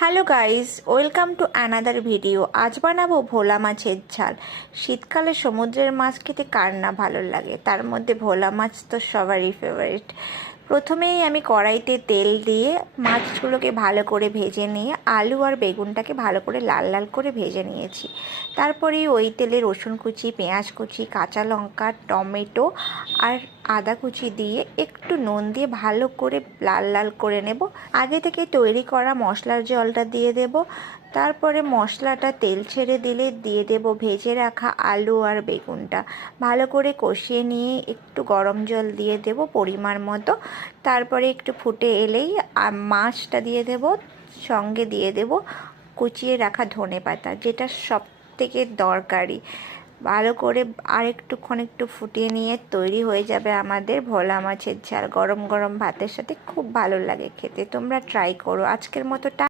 Hello guys, welcome to another video. আজ বানাবো ভোলা মাছের ঝাল। শীতকালে সমুদ্রের মাছ খেতে কার না ভালো লাগে, তার মধ্যে ভোলা মাছ তো সবারই ফেভারিট। প্রথমেই আমি কড়াইতে তেল দিয়ে মাছগুলোকে ভালো করে ভেজে নিয়ে আলু আর বেগুনটাকে ভালো করে লাল লাল করে ভেজে নিয়েছি। তারপরে ওই তেলে রসুন কুচি, পেঁয়াজ কুচি, কাঁচা লঙ্কা, টমেটো আর আদা কুচি দিয়ে একটু নুন দিয়ে ভালো করে লাল লাল করে নেব। আগে থেকে তৈরি করা মশলার জলটা দিয়ে দেব। তারপরে মশলাটা তেল ছেড়ে দিলে দিয়ে দেব ভেজে রাখা আলু আর বেগুনটা। ভালো করে কষিয়ে নিয়ে একটু গরম জল দিয়ে দেব পরিমাণ মতো। তারপরে একটু ফুটে এলেই মাছটা দিয়ে দেব, সঙ্গে দিয়ে দেব কুচিয়ে রাখা ধনেপাতা, যেটা সব থেকে দরকারি। ভালো করে আর একটু ফুটিয়ে নিয়ে তৈরি হয়ে যাবে আমাদের ভোলা মাছের ঝাল। গরম গরম ভাতের সাথে খুব ভালো লাগে খেতে। তোমরা ট্রাই করো। আজকের মতো